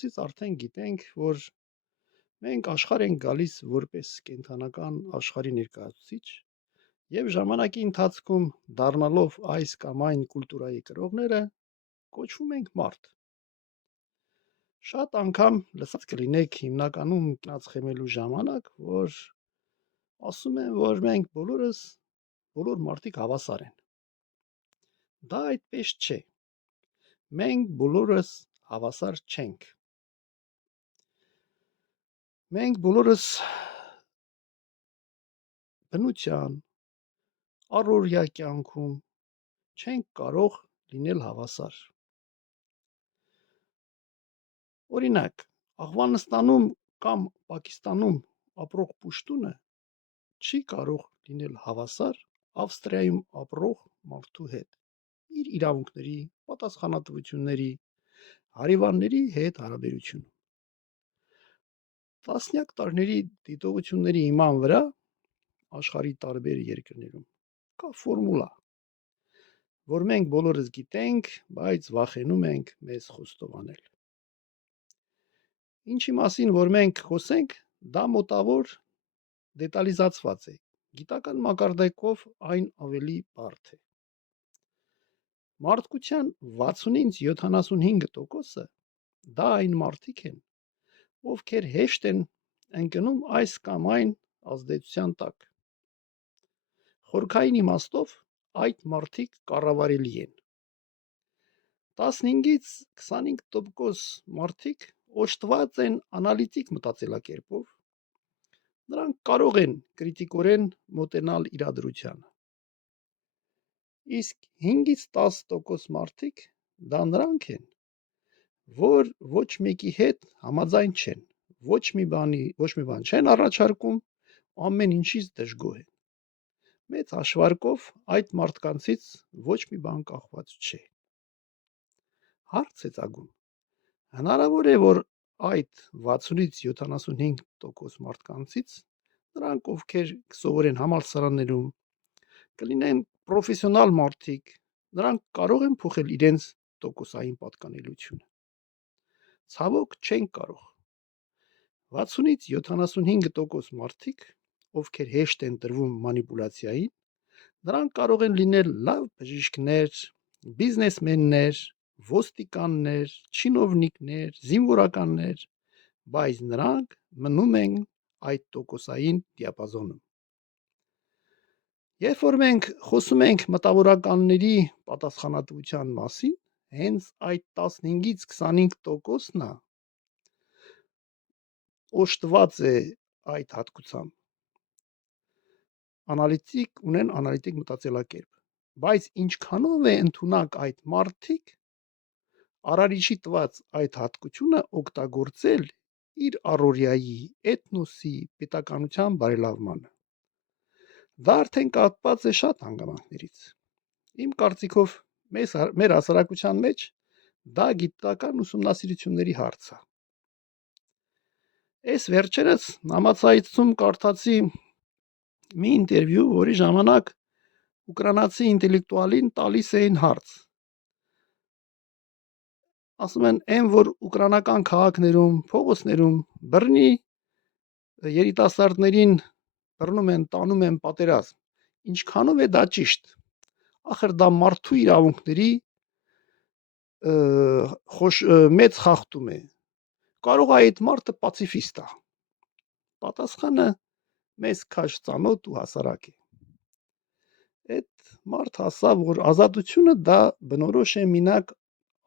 Ծից արդեն գիտենք, որ մենք աշխարհ ենք գալիս որպես կենդանական աշխարհի ներկայացուցիչ եւ ժամանակի ընթացքում դառնալով այս կամ այն կուլտուրայի կրողները կոչվում ենք մարդ։ Շատ անգամ լսած կլինեք հիմնականում կնած խմելու ժամանակ, որ ասում են, որ մենք բոլոր մարդիկ հավասար են։ Դա այդպես չէ։ Մենք բոլորս հավասար չենք։ Մենք բոլորս բնության, առօրյա կյանքում չենք կարող լինել հավասար։ Օրինակ, Աֆղանստանում կամ Պակիստանում ապրող պուշտունը չի կարող լինել հավասար Ավստրիայում ապրող մարդու հետ իր իրավունքների, պատասխանատվությունների, հարևանների հետ հարաբերությունում։ Տասնյակ տարիների դիտողությունների հիման վրա աշխարհի տարբեր երկրներում կա ֆորմուլա, որ մենք բոլորս գիտենք, բայց վախենում ենք մեզ խոստովանել։ Ինչի մասին որ մենք խոսենք, դա մոտավոր դետալիզացված է։ Գիտական մակարդակով այն ավելի բարդ է։ Մարդկության 60-ից 75%-ը դա այն մարդիկ են, ովքեր հեշտ են ընկնում այս կամ այն ազդեցության տակ։ Խորքային իմաստով այդ մարդիկ կառավարելի են։ 15-ից 25% մարդիկ օժտված են անալիտիկ մտածելակերպով, նրանք կարող են կրիտիկորեն մոտենալ իրադրությանը։ Իսկ 5-ից 10% մարդիկ դա նրանք են, որ ոչ մեկի հետ համաձայն չեն, ոչ մի բան չեն առաջարկում, ամեն ինչից դժգոհ են։ Մեծ հաշվարկով այդ մարդկանցից ոչ մի բան կախված չէ։ Հարց է ծագում. հնարավոր է, որ այդ 60-ից 75% մարդկանցից նրանք, ովքեր կսովորեն համալսարաններում, կլինեն պրոֆեսիոնալ մարդիկ, նրանք կարող են փոխել իրենց տոկոսային պատկանելությունը։ Ցավոք չեն կարող։ 60-ից 75% մարդիկ, ովքեր հեշտ են տրվում մանիպուլյացիային, նրանք կարող են լինել լավ բժիշկներ, բիզնեսմեններ, ոստիկաններ, չինովնիկներ, զինվորականներ, բայց նրանք մնում են այդ տոկոսային դիապազոնում։ Երբ որ մենք խոսում ենք մտավորականների պատասխանատվության մասին, հենց այդ 15-ից 25%-ն է օժտված է այդ հատկությամբ։ Ունեն անալիտիկ մտածելակերպ, բայց ինչքանով է ընդունակ այդ մարդիկ արարիչի տված այդ հատկությունը օգտագործել իր առօրյայի, էթնոսի, պետականության բարելավմանը։ Դա արդեն կապված է շատ հանգամանքներից։ Իմ կարծիքով մեր հասարակության մեջ դա գիտական ուսումնասիրությունների հարց է։ Այս վերջերս համացայցում կարդացի մի ինտերվյու, որի ժամանակ ուկրաինացի ինտելեկտուալին տալիս էին հարց։ Ասում են, այն որ ուկրաինական քաղաքներում, փողոցներում բռնի երիտասարդներին բռնում են, տանում են պատերազմ, ինչքանով է դա ճիշտ։ Ախր դա մարդու իրավունքների մեծ խախտում է։ Կարող է այդ մարդը պացիֆիստ է։ Պատասխանը մեզ քաշ ծանոթ ու հասարակ է։ Այդ մարդ հասավ, որ ազատությունը դա բնորոշ է մինակ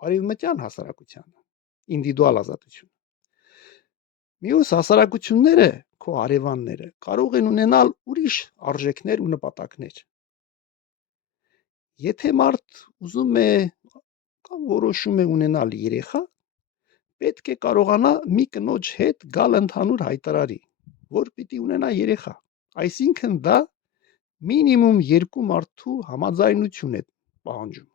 արևմտյան հասարակությանը, ինդիվիդուալ ազատություն։ Մյուս հասարակությունները, քո հարևանները, կարող են ունենալ ուրիշ արժեքներ ու նպատակներ։ Եթե մարդ ուզում է կամ որոշում է ունենալ երեխա, պետք է կարողանա մի կնոջ հետ գալ ընդհանուր հայտարարի, որ պիտի ունենա երեխա։ Այսինքն դա մինիմում 2 մարդու համաձայնություն է պահանջում։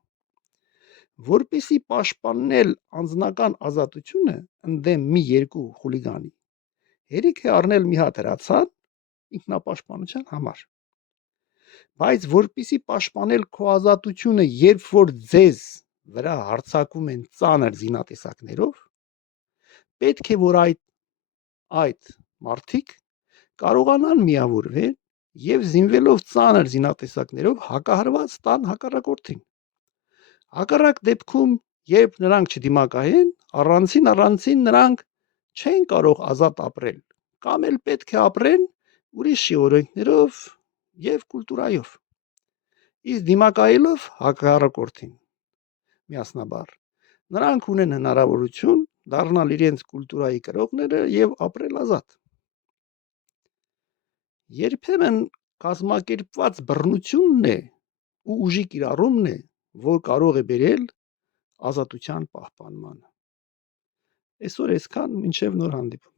Որպեսզի պաշտպանել անձնական ազատությունը ընդդեմ մի երկու խուլիգանի, հերիք է առնել մի հատ հրացան ինքնապաշտպանության համար։ Բայց որպեսզի պաշտպանել քո ազատությունը, երբ որ ձեզ վրա հարձակվում են ծանր զինատեսակներով, պետք է որ այդ մարդիկ կարողանան միավորվել եւ զինվելով ծանր զինատեսակներով հակահարված տան հակառակորդին։ Հակառակ դեպքում, երբ նրանք չդիմակայեն, առանցին նրանք չեն կարող ազատ ապրել, կամ էլ պետք է ապրեն ուրիշի օրենքներով եւ կուլտուրայով։ Իսկ դիմակայելով հակառակորդին միասնաբար, նրանք ունեն հնարավորություն դառնալ իրենց կուլտուրայի կրողները եւ ապրել ազատ։ Երբեմն կազմակերպված բռնությունն է ու ուժի կիրառումն է, որ կարող է բերել ազատության պահպանմանը։ Այսօր այսքան, մինչև նոր հանդիպում։